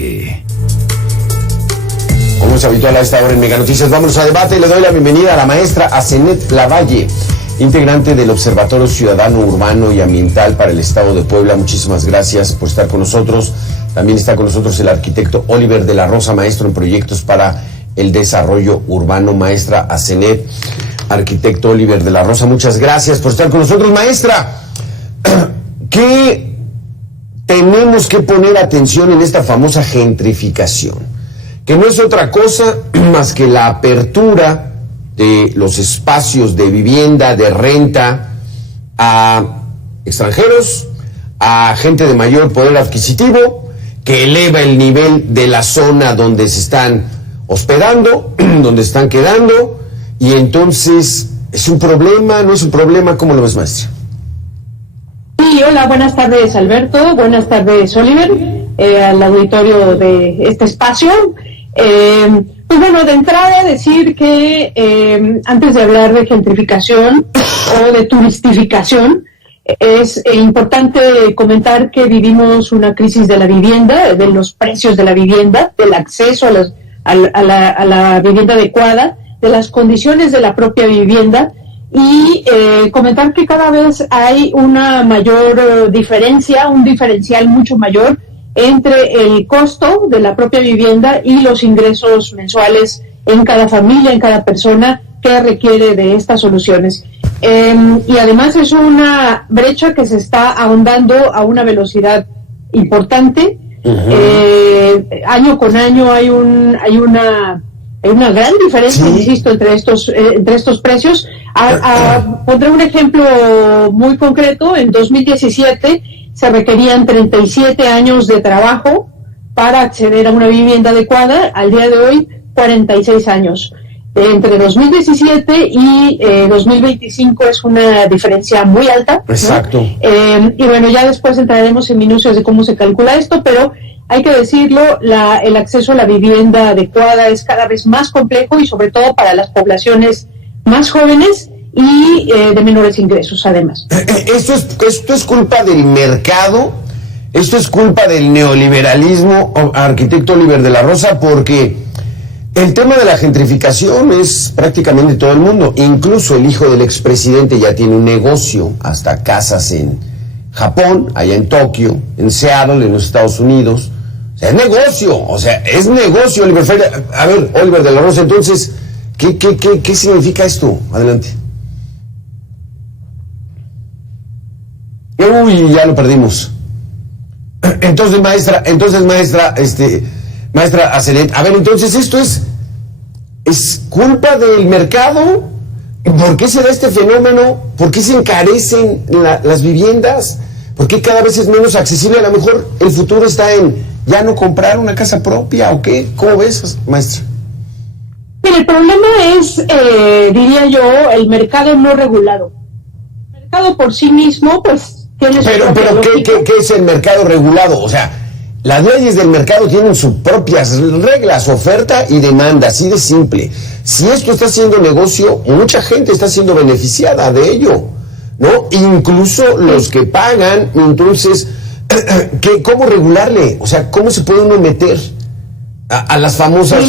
debate. Como es habitual a esta hora en Mega Noticias, vámonos a debate y le doy la bienvenida a la maestra Asenet Lavalle, integrante del Observatorio Ciudadano Urbano y Ambiental para el Estado de Puebla. Muchísimas gracias por estar con nosotros. También está con nosotros el arquitecto Oliver de la Rosa, maestro en proyectos para el desarrollo urbano. Maestra Asenet, arquitecto Oliver de la Rosa, muchas gracias por estar con nosotros. Maestra, ¿qué tenemos que poner atención en esta famosa gentrificación? Que no es otra cosa más que la apertura de los espacios de vivienda, de renta, a extranjeros, a gente de mayor poder adquisitivo, que eleva el nivel de la zona donde se están hospedando, donde están quedando, y entonces, ¿es un problema? ¿No es un problema? ¿Cómo lo ves, maestra? Sí, hola, buenas tardes, Alberto, buenas tardes, Oliver, al auditorio de este espacio. Pues bueno, de entrada decir que antes de hablar de gentrificación o de turistificación, es importante comentar que vivimos una crisis de la vivienda, de los precios de la vivienda, del acceso a la vivienda adecuada, de las condiciones de la propia vivienda, y comentar que cada vez hay una mayor diferencia, un diferencial mucho mayor entre el costo de la propia vivienda y los ingresos mensuales en cada familia, en cada persona que requiere de estas soluciones. Y además es una brecha que se está ahondando a una velocidad importante. Año con año hay una gran diferencia, sí, insisto, entre estos precios. Pondré un ejemplo muy concreto. En 2017 se requerían 37 años de trabajo para acceder a una vivienda adecuada. Al día de hoy, 46 años. Entre 2017 y 2025 es una diferencia muy alta. Exacto. Y bueno, ya después entraremos en minucias de cómo se calcula esto, pero hay que decirlo, el acceso a la vivienda adecuada es cada vez más complejo, y sobre todo para las poblaciones más jóvenes y de menores ingresos, además. Esto es culpa del mercado, esto es culpa del neoliberalismo, arquitecto Oliver de la Rosa, porque el tema de la gentrificación es prácticamente todo el mundo. Incluso el hijo del expresidente ya tiene un negocio, hasta casas en Japón, allá en Tokio, en Seattle, en los Estados Unidos. O sea, es negocio, Oliver Freire. A ver, Oliver de la Rosa, entonces, ¿qué significa esto? Adelante. Uy, ya lo perdimos. Entonces, maestra, maestra Asenet, a ver, entonces esto es culpa del mercado. ¿Por qué se da este fenómeno? ¿Por qué se encarecen las viviendas? ¿Por qué cada vez es menos accesible? A lo mejor el futuro está en ya no comprar una casa propia, ¿o qué? ¿Cómo ves, maestra? Mira, el problema es, diría yo, el mercado no regulado. El mercado por sí mismo, pues, tiene su propia lógica. ¿Qué es el mercado regulado? O sea, las leyes del mercado tienen sus propias reglas, oferta y demanda, así de simple. Si esto está haciendo negocio, mucha gente está siendo beneficiada de ello, ¿no? Incluso los que pagan. Entonces, ¿cómo regularle? O sea, ¿cómo se puede uno meter a las famosas,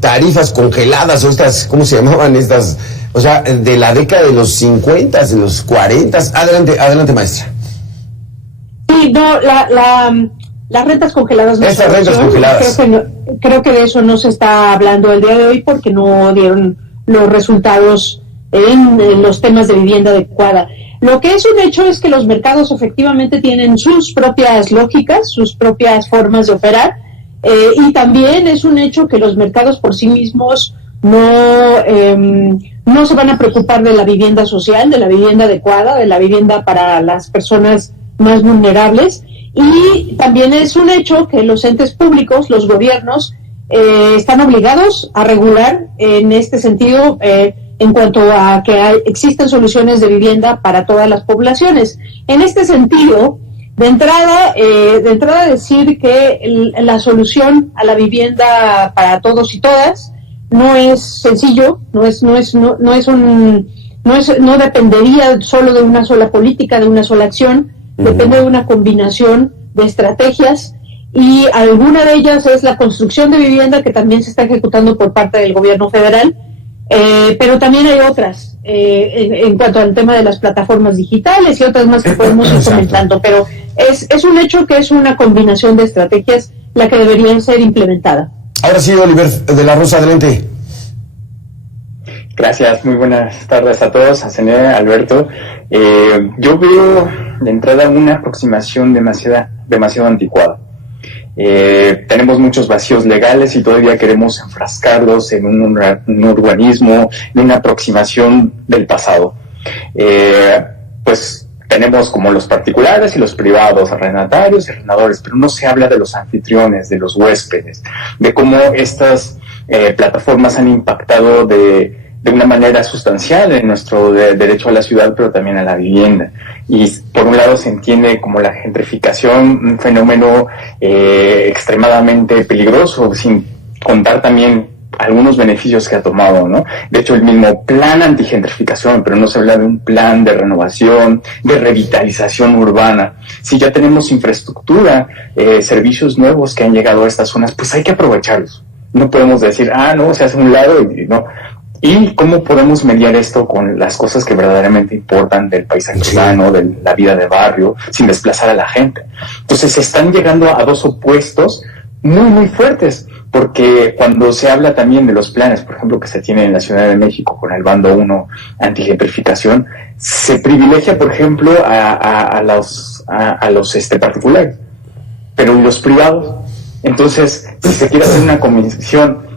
tarifas congeladas, o estas, ¿cómo se llamaban estas? O sea, de la década de los 50, de los 40. Adelante, maestra. Sí, no, las rentas congeladas. Estas rentas congeladas. Creo que de eso no se está hablando el día de hoy, porque no dieron los resultados en los temas de vivienda adecuada. Lo que es un hecho es que los mercados efectivamente tienen sus propias lógicas, sus propias formas de operar, y también es un hecho que los mercados por sí mismos no se van a preocupar de la vivienda social, de la vivienda adecuada, de la vivienda para las personas más vulnerables. Y también es un hecho que los entes públicos, los gobiernos, están obligados a regular en este sentido, en cuanto a que existen soluciones de vivienda para todas las poblaciones. En este sentido, de entrada decir que la solución a la vivienda para todos y todas no es sencillo, no dependería solo de una sola política, de una sola acción. Depende de una combinación de estrategias, y alguna de ellas es la construcción de vivienda, que también se está ejecutando por parte del gobierno federal, pero también hay otras en cuanto al tema de las plataformas digitales y otras más que podemos ir comentando, pero es un hecho que es una combinación de estrategias la que deberían ser implementada. Ahora sí, Oliver de la Rosa, adelante. Gracias, muy buenas tardes a todos, a Zenet, Alberto. Yo veo de entrada una aproximación demasiado anticuada. Tenemos muchos vacíos legales y todavía queremos enfrascarlos en un urbanismo, en una aproximación del pasado. Pues tenemos como los particulares y los privados, arrendatarios y arrendadores, pero no se habla de los anfitriones, de los huéspedes, de cómo estas plataformas han impactado de una manera sustancial en nuestro derecho a la ciudad, pero también a la vivienda. Y por un lado se entiende como la gentrificación, un fenómeno extremadamente peligroso, sin contar también algunos beneficios que ha tomado, ¿no? De hecho, el mismo plan antigentrificación, pero no se habla de un plan de renovación, de revitalización urbana. Si ya tenemos infraestructura, servicios nuevos que han llegado a estas zonas, pues hay que aprovecharlos. No podemos decir, no, se hace a un lado y no. ¿Y cómo podemos mediar esto con las cosas que verdaderamente importan del paisaje urbano, de la vida de barrio, sin desplazar a la gente? Entonces se están llegando a dos opuestos muy, muy fuertes, porque cuando se habla también de los planes, por ejemplo, que se tienen en la Ciudad de México con el Bando 1 antigentrificación, se privilegia, por ejemplo, a los particulares, pero los privados. Entonces, si se quiere hacer una comisión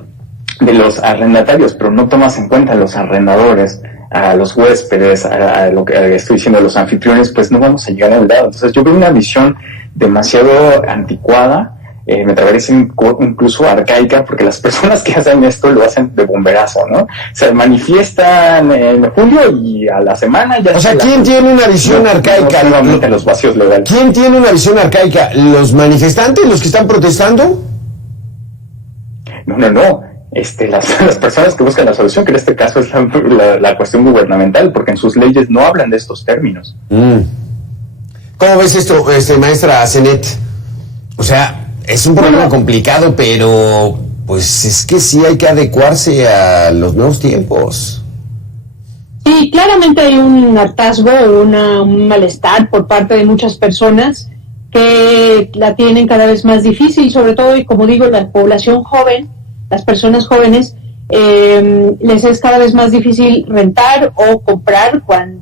de los arrendatarios, pero no tomas en cuenta a los arrendadores, a los huéspedes, a lo que estoy diciendo, los anfitriones, pues no vamos a llegar al lado. Entonces yo veo una visión demasiado anticuada, me parece incluso arcaica, porque las personas que hacen esto lo hacen de bomberazo, ¿no? Se manifiestan en julio y a la semana ya... O sea, ¿quién tiene una visión arcaica? Los vacíos legales. ¿Quién tiene una visión arcaica? ¿Los manifestantes, los que están protestando? No. Las personas que buscan la solución, que en este caso es la cuestión gubernamental, porque en sus leyes no hablan de estos términos. ¿Cómo ves esto, maestra Zenet? O sea, es un problema complicado, pero pues es que sí hay que adecuarse a los nuevos tiempos. Sí, claramente hay un hartazgo, un malestar por parte de muchas personas que la tienen cada vez más difícil, sobre todo, y como digo, la población joven, las personas jóvenes, les es cada vez más difícil rentar o comprar, cuando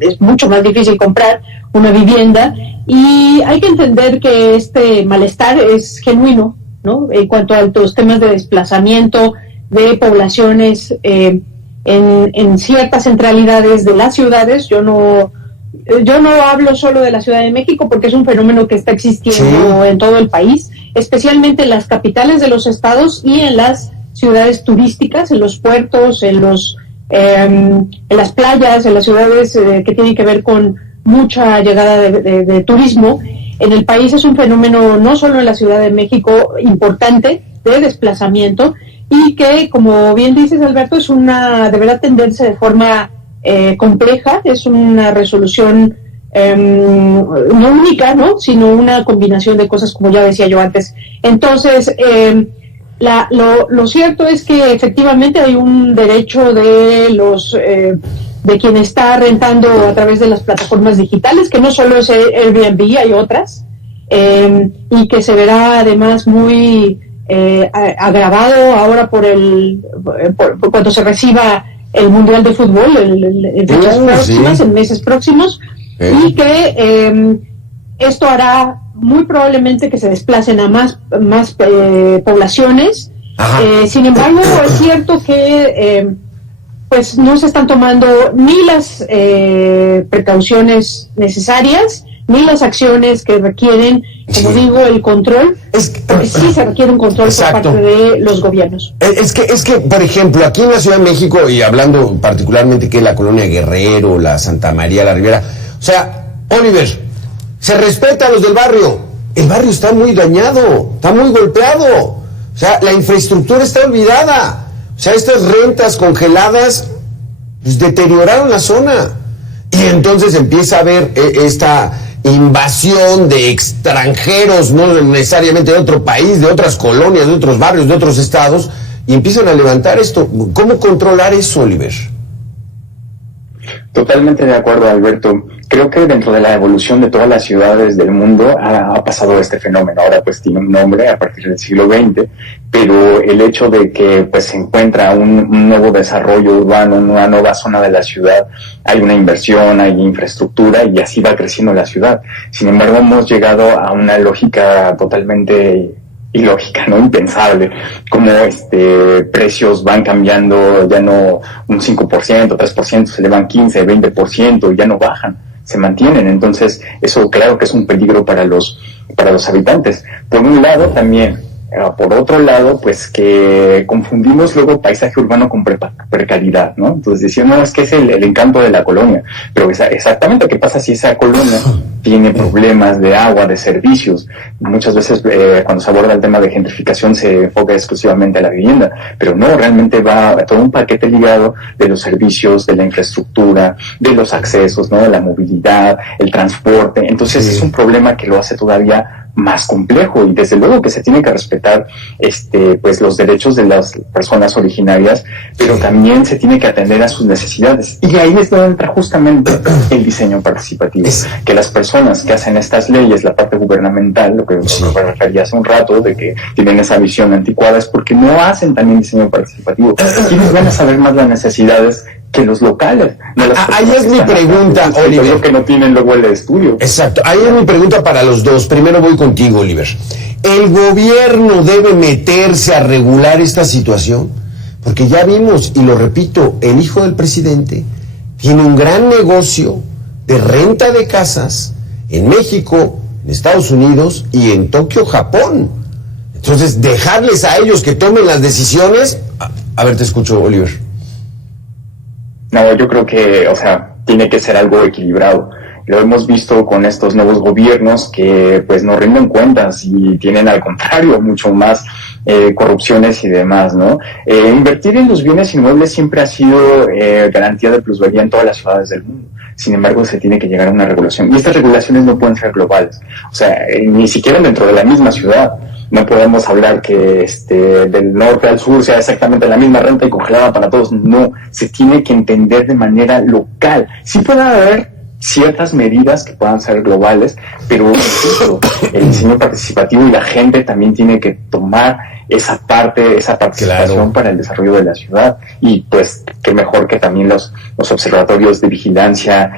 es mucho más difícil comprar una vivienda, y hay que entender que este malestar es genuino, ¿no? En cuanto a los temas de desplazamiento de poblaciones en ciertas centralidades de las ciudades. Yo no hablo solo de la Ciudad de México, porque es un fenómeno que está existiendo en todo el país, especialmente en las capitales de los estados y en las ciudades turísticas, en los puertos, en las playas, en las ciudades que tienen que ver con mucha llegada de turismo. En el país es un fenómeno, no solo en la Ciudad de México, importante de desplazamiento, y que, como bien dices, Alberto, deberá atenderse de forma compleja. Es una resolución no única, ¿no?, sino una combinación de cosas, como ya decía yo antes. Entonces, lo cierto es que efectivamente hay un derecho de quien está rentando a través de las plataformas digitales, que no solo es Airbnb, hay otras, y que se verá además muy agravado ahora por cuando se reciba el Mundial de Fútbol en fechas próximas, en meses próximos, y que esto hará muy probablemente que se desplacen a más poblaciones. Sin embargo, es cierto que pues no se están tomando ni las precauciones necesarias, ni las acciones que requieren, como digo, el control, porque sí se requiere un control por parte de los gobiernos. Es que, por ejemplo, aquí en la Ciudad de México, y hablando particularmente que es la colonia Guerrero, la Santa María, la Ribera, o sea, Oliver, se respeta a los del barrio. El barrio está muy dañado, está muy golpeado. O sea, la infraestructura está olvidada. O sea, estas rentas congeladas pues, deterioraron la zona. Y entonces empieza a haber esta invasión de extranjeros, no necesariamente de otro país, de otras colonias, de otros barrios, de otros estados, y empiezan a levantar esto. ¿Cómo controlar eso, Oliver? Totalmente de acuerdo, Alberto. Creo que dentro de la evolución de todas las ciudades del mundo ha pasado este fenómeno. Ahora pues tiene un nombre a partir del siglo XX, pero el hecho de que pues se encuentra un nuevo desarrollo urbano, una nueva zona de la ciudad, hay una inversión, hay infraestructura y así va creciendo la ciudad. Sin embargo, hemos llegado a una lógica totalmente ilógica, ¿no? Impensable, como precios van cambiando, ya no un 5%, 3%, se elevan 15, 20% y ya no bajan, se mantienen. Entonces, eso claro que es un peligro para los habitantes. Por un lado también, por otro lado, pues que confundimos luego paisaje urbano con precariedad, ¿no? Entonces decían, no, es que es el encanto de la colonia, pero exactamente, ¿qué pasa si esa colonia tiene problemas de agua, de servicios? Muchas veces cuando se aborda el tema de gentrificación se enfoca exclusivamente a la vivienda, pero no, realmente va a todo un paquete ligado de los servicios, de la infraestructura, de los accesos, ¿no? De la movilidad, el transporte. Entonces es un problema que lo hace todavía más complejo, y desde luego que se tiene que respetar pues los derechos de las personas originarias, pero también se tiene que atender a sus necesidades, y ahí es donde entra justamente el diseño participativo, que las personas que hacen estas leyes, la parte gubernamental, lo que me refería hace un rato, de que tienen esa visión anticuada, es porque no hacen también diseño participativo. ¿Quiénes van a saber más las necesidades que los locales? No las ahí es mi pregunta, Oliver. Creo que no tienen luego el estudio. Exacto, ahí es mi pregunta para los dos. Primero voy contigo, Oliver. ¿El gobierno debe meterse a regular esta situación? Porque ya vimos, y lo repito, el hijo del presidente tiene un gran negocio de renta de casas en México, en Estados Unidos y en Tokio, Japón. Entonces, dejarles a ellos que tomen las decisiones. A ver, te escucho, Oliver. No, yo creo que, tiene que ser algo equilibrado. Lo hemos visto con estos nuevos gobiernos que pues no rinden cuentas y tienen al contrario mucho más corrupciones y demás, ¿no? Invertir en los bienes inmuebles siempre ha sido garantía de plusvalía en todas las ciudades del mundo. Sin embargo, se tiene que llegar a una regulación. Y estas regulaciones no pueden ser globales. Ni siquiera dentro de la misma ciudad. No podemos hablar que del norte al sur sea exactamente la misma renta y congelada para todos. No, se tiene que entender de manera local. Sí puede haber ciertas medidas que puedan ser globales, pero el diseño participativo y la gente también tiene que tomar esa participación para el desarrollo de la ciudad. Y pues qué mejor que también los observatorios de vigilancia,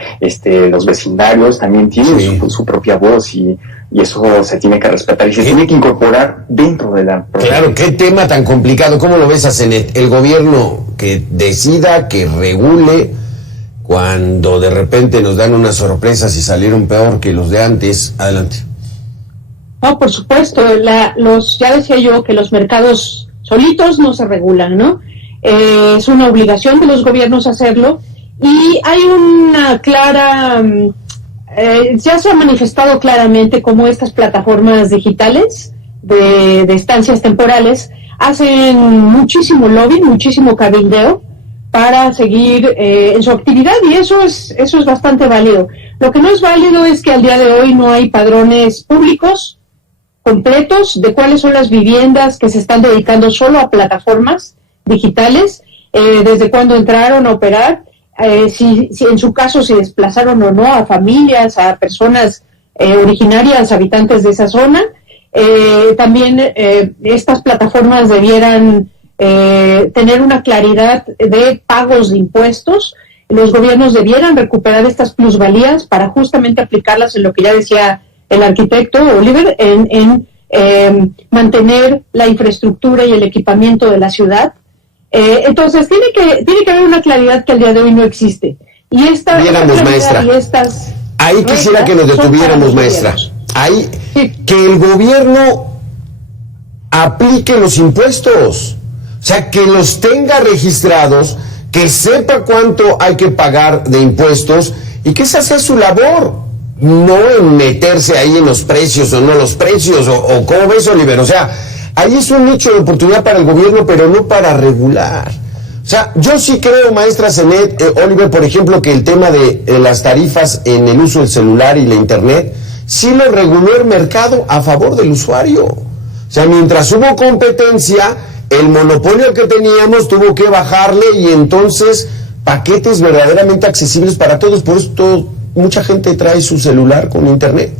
los vecindarios también tienen su propia voz, y eso se tiene que respetar y se tiene que incorporar dentro de la... Claro, qué tema tan complicado. ¿Cómo lo ves, Asenet? El gobierno que decida, que regule, cuando de repente nos dan unas sorpresas y salieron peor que los de antes. Adelante. No, por supuesto, ya decía yo que los mercados solitos no se regulan, ¿no? Es una obligación de los gobiernos hacerlo, y hay una clara... ya se ha manifestado claramente cómo estas plataformas digitales de estancias temporales hacen muchísimo lobby, muchísimo cabildeo para seguir en su actividad, y eso es bastante válido. Lo que no es válido es que al día de hoy no hay padrones públicos completos de cuáles son las viviendas que se están dedicando solo a plataformas digitales, desde cuándo entraron a operar, si en su caso se desplazaron o no a familias, a personas originarias, habitantes de esa zona. También estas plataformas debieran tener una claridad de pagos de impuestos. Los gobiernos debieran recuperar estas plusvalías para justamente aplicarlas en lo que ya decía el arquitecto Oliver, en mantener la infraestructura y el equipamiento de la ciudad. Entonces tiene que haber una claridad que al día de hoy no existe. Y maestra. Ahí quisiera que nos detuviéramos, maestra. Ahí, sí. Que el gobierno aplique los impuestos, o sea, que los tenga registrados, que sepa cuánto hay que pagar de impuestos, y que esa sea su labor, no en meterse ahí en los precios o no los precios, o ¿cómo ves, Oliver? O sea, ahí es un nicho de oportunidad para el gobierno, pero no para regular, O sea, yo sí creo, maestra Zenet, Oliver, por ejemplo, que el tema de las tarifas en el uso del celular y la internet, sí lo reguló el mercado a favor del usuario. O sea, mientras hubo competencia, el monopolio que teníamos tuvo que bajarle y entonces paquetes verdaderamente accesibles para todos. Por eso mucha gente trae su celular con internet.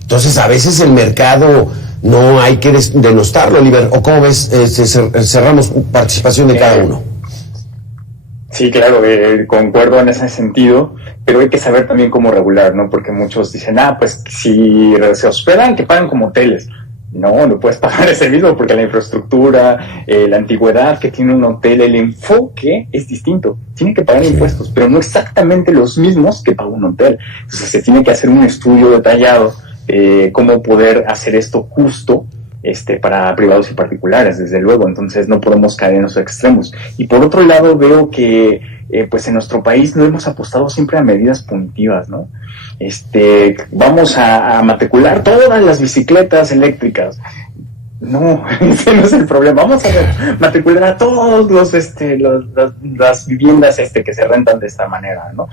Entonces, a veces el mercado no hay que denostarlo, Oliver. ¿O cómo ves? Cerramos participación de cada uno. Sí, claro, concuerdo en ese sentido, pero hay que saber también cómo regular, ¿no? Porque muchos dicen, pues si se hospedan, que pagan como hoteles. No puedes pagar ese mismo porque la infraestructura, la antigüedad que tiene un hotel, el enfoque es distinto. Tiene que pagar impuestos, pero no exactamente los mismos que paga un hotel. Entonces se tiene que hacer un estudio detallado cómo poder hacer esto justo para privados y particulares, desde luego. Entonces no podemos caer en esos extremos. Y por otro lado veo que pues en nuestro país no hemos apostado siempre a medidas punitivas, ¿no? Vamos a matricular todas las bicicletas eléctricas. No, ese no es el problema. Vamos a matricular a todos las viviendas que se rentan de esta manera, ¿no?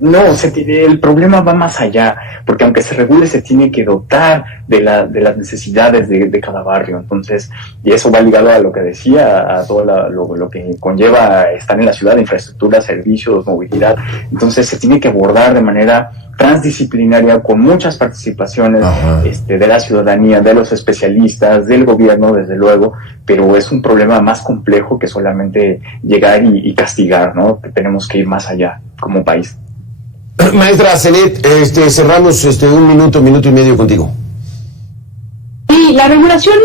No, el problema va más allá, porque aunque se regule, se tiene que dotar de las necesidades de cada barrio. Entonces, y eso va ligado a lo que decía, a todo lo que conlleva estar en la ciudad, infraestructura, servicios, movilidad. Entonces, se tiene que abordar de manera transdisciplinaria, con muchas participaciones de la ciudadanía, de los especialistas, del gobierno, desde luego, pero es un problema más complejo que solamente llegar y castigar, ¿no? Que tenemos que ir más allá como país. Maestra Zenet, cerramos un minuto y medio contigo. Sí, la regulación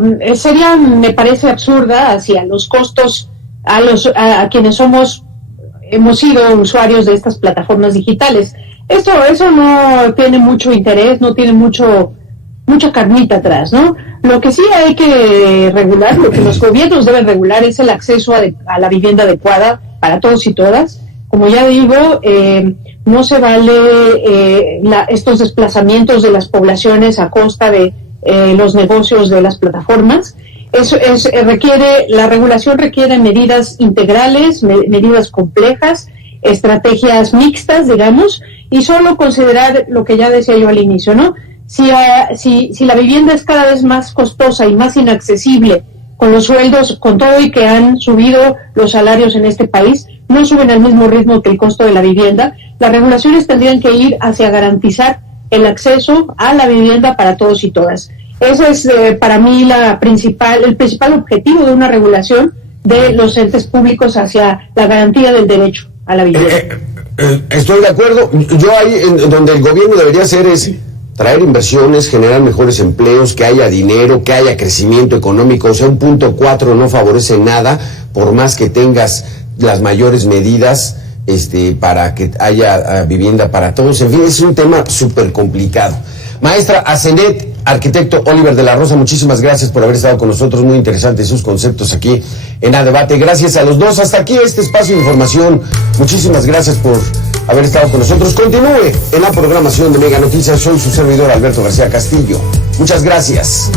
no sería, me parece absurda hacia los costos a quienes hemos sido usuarios de estas plataformas digitales. Eso no tiene mucho interés, no tiene mucha carnita atrás, ¿no? Lo que sí hay que regular, lo que los gobiernos deben regular, es el acceso a la vivienda adecuada para todos y todas. Como ya digo, no se vale estos desplazamientos de las poblaciones a costa de los negocios de las plataformas. La regulación requiere medidas integrales, medidas complejas, estrategias mixtas, digamos, y solo considerar lo que ya decía yo al inicio, ¿no? Si la vivienda es cada vez más costosa y más inaccesible, con los sueldos, con todo y que han subido los salarios en este país, no suben al mismo ritmo que el costo de la vivienda, las regulaciones tendrían que ir hacia garantizar el acceso a la vivienda para todos y todas. Eso es para mí el principal objetivo de una regulación de los entes públicos hacia la garantía del derecho a la vivienda. Estoy de acuerdo. Yo ahí donde el gobierno debería hacer es traer inversiones, generar mejores empleos, que haya dinero, que haya crecimiento económico. O sea, un 4 no favorece nada, por más que tengas las mayores medidas para que haya vivienda para todos. En fin, es un tema súper complicado. Maestra Zenet, arquitecto Oliver de la Rosa, muchísimas gracias por haber estado con nosotros. Muy interesantes sus conceptos aquí en A Debate. Gracias a los dos. Hasta aquí este espacio de información. Muchísimas gracias por haber estado con nosotros. Continúe en la programación de Mega Noticias. Soy su servidor Alberto García Castillo. Muchas gracias.